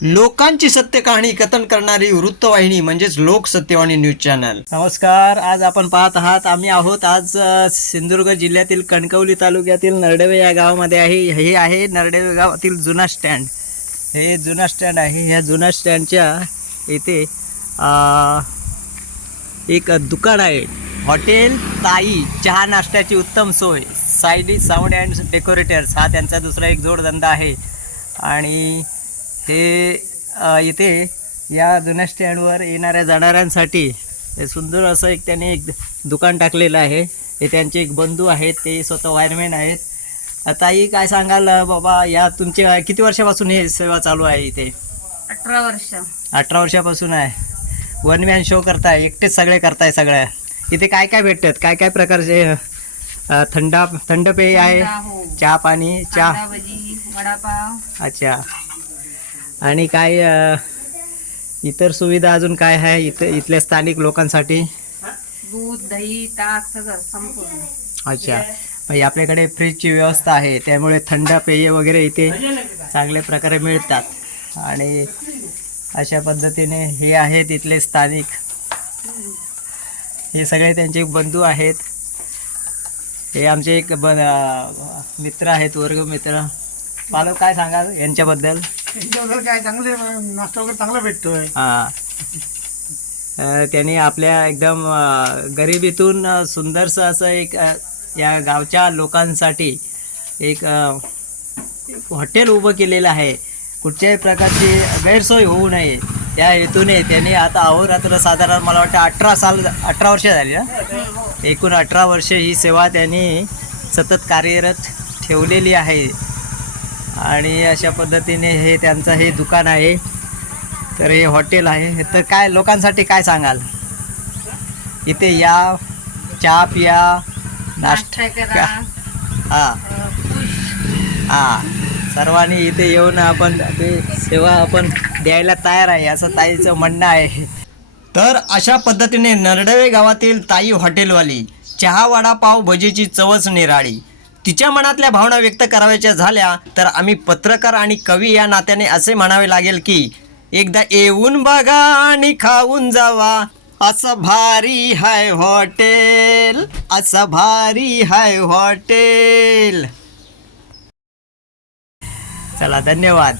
लोकांची सत्य कहाणी कथन करणारी वृत्तवाहिनी म्हणजेच लोक सत्यवाणी न्यूज चॅनल। नमस्कार, आज आपण पाहत आहात आम्ही आहोत आज सिंधुदुर्ग जिल्ह्यातील कणकवली तालुक्यातील नरडेवे या गावामध्ये आहे। हे आहे नरडेवे गावातील जुना स्टँड। हे जुना स्टँड आहे। ह्या जुना स्टँडच्या इथे एक दुकान आहे, हॉटेल ताई चहा नाश्त्याची उत्तम सोय, साईडी साऊंड अँड डेकोरेटर्स हा त्यांचा दुसरा एक जोडधंदा आहे। आणि हे इथे या जुन्या स्टँडवर येणाऱ्या जाणाऱ्यांसाठी हे सुंदर असं एक त्यांनी एक दुकान टाकलेलं आहे। हे त्यांचे एक बंधू आहेत, ते स्वतः वायरमॅन आहेत। ताई, काय सांगाल बाबा, या तुमचे किती वर्षापासून हे सेवा चालू आहे इथे? 18 वर्ष। 18 वर्षापासून आहे। वन मॅन शो करताय, एकटेच सगळे करताय सगळ्या? इथे काय काय भेटतात, काय काय प्रकारचे थंड पेय आहे? चहा पाणी, चहा, भजी, वडापाव। अच्छा। आणि काय इतर सुविधा अजून काय आहे इथल्या स्थानिक लोकांसाठी? दूध, दही, ताक सगळं संपूर्ण। अच्छा, म्हणजे आपल्याकडे फ्रीजची व्यवस्था आहे, त्यामुळे थंड पेय वगैरे इथे चांगल्या प्रकारे मिळतात। आणि अशा पद्धतीने हे आहेत इथले स्थानिक, हे सगळे त्यांचे बंधू आहेत। हे आमचे एक मित्र आहेत, वर्गमित्र। पालक, काय सांगाल यांच्याबद्दल? काय चांगले नाश्ता वगैरे चांगला भेटतोय। हां, त्यांनी आपल्या एकदम गरिबीतून सुंदरसं असं एक या गावच्या लोकांसाठी एक हॉटेल उभं केलेलं आहे। कुठच्याही प्रकारची गैरसोय होऊ नये त्या हेतूने त्यांनी आता अहोरात्र साधारण मला वाटतं 18 वर्ष झाली ना, एकूण 18 वर्ष ही सेवा त्यांनी सतत कार्यरत ठेवलेली आहे। आणि अशा पद्धतीने हे त्यांचं हे दुकान आहे, तर हे हॉटेल आहे। तर काय लोकांसाठी काय सांगाल? इथे या, चहा पिया, नाश्ता करा। हां हां, सर्वांनी इथे येऊन आपण ते सेवा आपण द्यायला तयार आहे, असं ताईचं म्हणणं आहे। तर अशा पद्धतीने नरडेवे गावातील ताई हॉटेलवाली चहा, वडापाव, भजीची चवच निराळी। तिच्या मनातल्या भावना व्यक्त करायच्या झाल्या तर आम्ही पत्रकार आणि कवी या नात्याने असे म्हणावे लागेल की एकदा येऊन बघा आणि खाऊन जावा, असं भारी हाय हॉटेल, असं भारी हाय हॉटेल। चला, धन्यवाद।